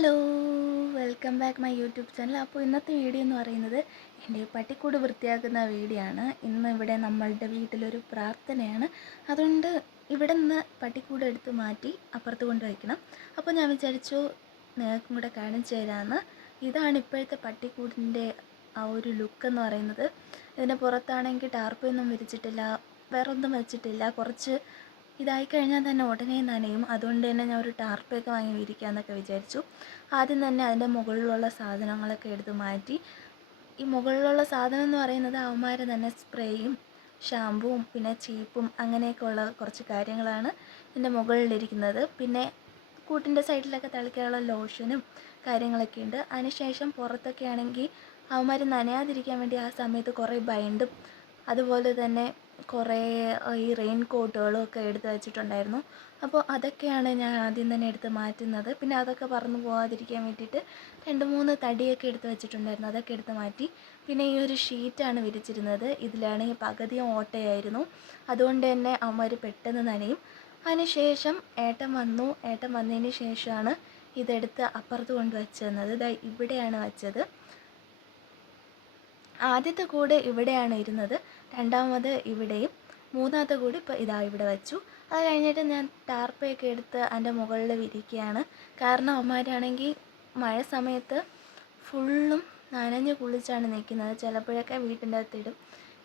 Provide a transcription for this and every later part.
Hello, welcome back my YouTube channel. അപ്പോൾ ഇന്നത്തെ video എന്ന് പറയുന്നത് എൻ്റെ പട്ടിക്കൂട് വൃത്തിയാക്കുന്ന വീഡിയോ ആണ്. ഇന്ന് ഇവിടെ നമ്മളുടെ വീട്ടിലൊരു പ്രാർത്ഥനയാണ്. അതുകൊണ്ട് ഇവിടെ നിന്ന് പട്ടിക്കൂട് എടുത്ത് മാറ്റി അപ്പുറത്ത് കൊണ്ട് വയ്ക്കണം. അപ്പോൾ ഞാൻ വിചാരിച്ചു നിങ്ങൾക്കും കൂടെ കാണിച്ചു തരാമെന്ന്. ഇതാണ് ഇപ്പോഴത്തെ പട്ടിക്കൂടിൻ്റെ ആ ഒരു ലുക്ക് എന്ന് പറയുന്നത്. ഇതിൻ്റെ പുറത്താണെങ്കിൽ ടാർപ്പൊന്നും വിരിച്ചിട്ടില്ല, വേറൊന്നും വെച്ചിട്ടില്ല. കുറച്ച് ഇതായി കഴിഞ്ഞാൽ തന്നെ ഉടനെ നനയും. അതുകൊണ്ട് തന്നെ ഞാൻ ഒരു ടാർപ്പൊക്കെ വാങ്ങി വിരിക്കാമെന്നൊക്കെ വിചാരിച്ചു. ആദ്യം തന്നെ അതിൻ്റെ മുകളിലുള്ള സാധനങ്ങളൊക്കെ എടുത്ത് മാറ്റി. ഈ മുകളിലുള്ള സാധനം എന്ന് പറയുന്നത് അവന്മാർ തന്നെ സ്പ്രേയും ഷാമ്പുവും പിന്നെ ചീപ്പും അങ്ങനെയൊക്കെയുള്ള കുറച്ച് കാര്യങ്ങളാണ് ഇതിൻ്റെ മുകളിലിരിക്കുന്നത്. പിന്നെ കൂട്ടിൻ്റെ സൈഡിലൊക്കെ തളിക്കാനുള്ള ലോഷനും കാര്യങ്ങളൊക്കെ ഉണ്ട്. അതിനുശേഷം പുറത്തൊക്കെ ആണെങ്കിൽ അവന്മാർ നനയാതിരിക്കാൻ വേണ്ടി ആ സമയത്ത് കുറേ ബൈൻഡും അതുപോലെ തന്നെ കുറേ ഈ റെയിൻ കോട്ടുകളും ഒക്കെ എടുത്ത് വെച്ചിട്ടുണ്ടായിരുന്നു. അപ്പോൾ അതൊക്കെയാണ് ഞാൻ ആദ്യം തന്നെ എടുത്ത് മാറ്റുന്നത്. പിന്നെ അതൊക്കെ പറന്ന് പോകാതിരിക്കാൻ വേണ്ടിയിട്ട് 2-3 തടിയൊക്കെ എടുത്ത് വെച്ചിട്ടുണ്ടായിരുന്നു, അതൊക്കെ എടുത്ത് മാറ്റി. പിന്നെ ഈ ഒരു ഷീറ്റാണ് വിരിച്ചിരുന്നത്. ഇതിലാണെങ്കിൽ പകുതിയും ഓട്ടയായിരുന്നു. അതുകൊണ്ട് തന്നെ അവന്മാർ പെട്ടെന്ന് നനയും. അതിനുശേഷം ഏട്ടൻ വന്നു. ഏട്ടൻ വന്നതിന് ശേഷമാണ് ഇതെടുത്ത് അപ്പുറത്ത് കൊണ്ട് വെച്ചത്. ഇതാ ഇവിടെയാണ് വെച്ചത്. ആദ്യത്തെ കൂട് ഇവിടെയാണ് ഇരുന്നത്, രണ്ടാമത് ഇവിടെയും, മൂന്നാമത്തെ കൂട് ഇപ്പോൾ ഇതാ ഇവിടെ വെച്ചു. അത് കഴിഞ്ഞിട്ട് ഞാൻ ടാർപ്പയൊക്കെ എടുത്ത് അതിൻ്റെ മുകളിൽ വിരിക്കുകയാണ്. കാരണം അവന്മാരാണെങ്കിൽ മഴ സമയത്ത് ഫുള്ളും നനഞ്ഞ് കുളിച്ചാണ് നിൽക്കുന്നത്. ചിലപ്പോഴൊക്കെ വീട്ടിൻ്റെ അകത്തിടും.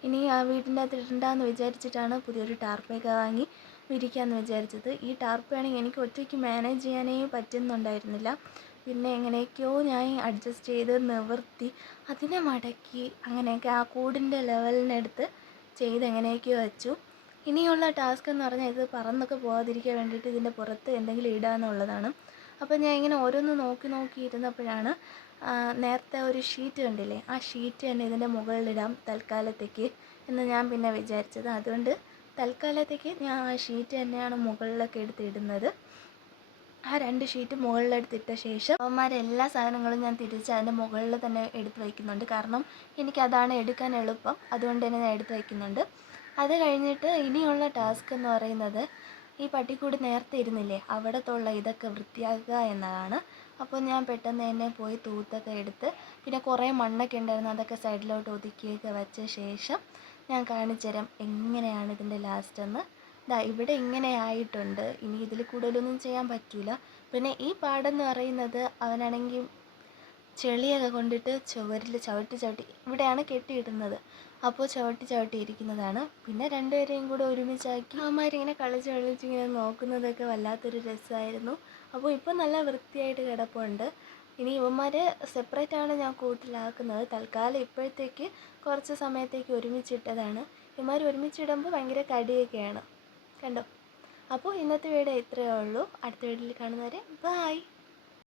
ഇനി ആ വീട്ടിൻ്റെ അകത്ത് ഇടണ്ടെന്ന് വിചാരിച്ചിട്ടാണ് പുതിയൊരു ടാർപ്പയൊക്കെ വാങ്ങി വിരിക്കാമെന്ന് വിചാരിച്ചത്. ഈ ടാർപ്പയാണെങ്കിൽ എനിക്ക് ഒറ്റയ്ക്ക് മാനേജ് ചെയ്യാനേ പറ്റുന്നുണ്ടായിരുന്നില്ല. പിന്നെ എങ്ങനെയൊക്കെയോ ഞാൻ അഡ്ജസ്റ്റ് ചെയ്ത് നിവർത്തി അതിനെ മടക്കി അങ്ങനെയൊക്കെ ആ കൂടിൻ്റെ ലെവലിനെടുത്ത് ചെയ്ത് എങ്ങനെയൊക്കെയോ വെച്ചു. ഇനിയുള്ള ടാസ്ക് എന്ന് പറഞ്ഞാൽ ഇത് പറന്നൊക്കെ പോകാതിരിക്കാൻ വേണ്ടിയിട്ട് ഇതിൻ്റെ പുറത്ത് എന്തെങ്കിലും ഇടാന്നുള്ളതാണ്. അപ്പോൾ ഞാൻ ഇങ്ങനെ ഓരോന്ന് നോക്കി ഇരുന്നപ്പോഴാണ് നേരത്തെ ഒരു ഷീറ്റ് കണ്ടില്ലേ, ആ ഷീറ്റ് തന്നെ ഇതിൻ്റെ മുകളിലിടാം തൽക്കാലത്തേക്ക് എന്ന് ഞാൻ പിന്നെ വിചാരിച്ചത്. അതുകൊണ്ട് തൽക്കാലത്തേക്ക് ഞാൻ ആ ഷീറ്റ് തന്നെയാണ് മുകളിലൊക്കെ എടുത്തിടുന്നത്. ആ 2 ഷീറ്റ് മുകളിലെടുത്തിട്ട ശേഷം അവന്മാരെല്ലാ സാധനങ്ങളും ഞാൻ തിരിച്ച് അതിൻ്റെ മുകളിൽ തന്നെ എടുത്ത് വയ്ക്കുന്നുണ്ട്. കാരണം എനിക്കതാണ് എടുക്കാൻ എളുപ്പം, അതുകൊണ്ട് തന്നെ ഞാൻ എടുത്ത് വയ്ക്കുന്നുണ്ട്. അത് കഴിഞ്ഞിട്ട് ഇനിയുള്ള ടാസ്ക് എന്ന് പറയുന്നത് ഈ പട്ടിക്കൂട് നേരത്തെ ഇരുന്നില്ലേ അവിടത്തുള്ള ഇതൊക്കെ വൃത്തിയാക്കുക എന്നതാണ്. അപ്പോൾ ഞാൻ പെട്ടെന്ന് തന്നെ പോയി തൂത്തൊക്കെ എടുത്ത് പിന്നെ കുറേ മണ്ണൊക്കെ ഉണ്ടായിരുന്നു, അതൊക്കെ സൈഡിലോട്ട് ഒതുക്കിയൊക്കെ വെച്ച ശേഷം ഞാൻ കാണിച്ചു തരാം എങ്ങനെയാണ് ഇതിൻ്റെ ലാസ്റ്റെന്ന്. ദാ ഇവിടെ ഇങ്ങനെ ആയിട്ടുണ്ട്. ഇനി ഇതിൽ കൂടുതലൊന്നും ചെയ്യാൻ പറ്റില്ല. പിന്നെ ഈ പാടെന്ന് പറയുന്നത് അവനാണെങ്കിൽ ചെളിയൊക്കെ കൊണ്ടിട്ട് ചുവരിൽ ചവിട്ടി ഇവിടെയാണ് കെട്ടിയിടുന്നത്. അപ്പോൾ ചവിട്ടി ഇരിക്കുന്നതാണ്. പിന്നെ രണ്ടുപേരെയും കൂടെ ഒരുമിച്ചാക്കി അവന്മാരിങ്ങനെ കളിച്ചിങ്ങനെ നോക്കുന്നതൊക്കെ വല്ലാത്തൊരു രസമായിരുന്നു. അപ്പോൾ ഇപ്പോൾ നല്ല വൃത്തിയായിട്ട് കിടപ്പുണ്ട്. ഇനി ഇവന്മാർ സെപ്പറേറ്റാണ് ഞാൻ കൂട്ടിലാക്കുന്നത്. തൽക്കാലം ഇപ്പോഴത്തേക്ക് കുറച്ച് സമയത്തേക്ക് ഒരുമിച്ചിട്ടതാണ്. ഇവന്മാർ ഒരുമിച്ചിടുമ്പോൾ ഭയങ്കര കടിയൊക്കെയാണ്, കണ്ടോ. അപ്പോൾ ഇന്നത്തെ വീഡിയോ ഇത്രയേ ഉള്ളൂ. അടുത്ത വീഡിയോയിൽ കാണുന്നവരെ ബൈ.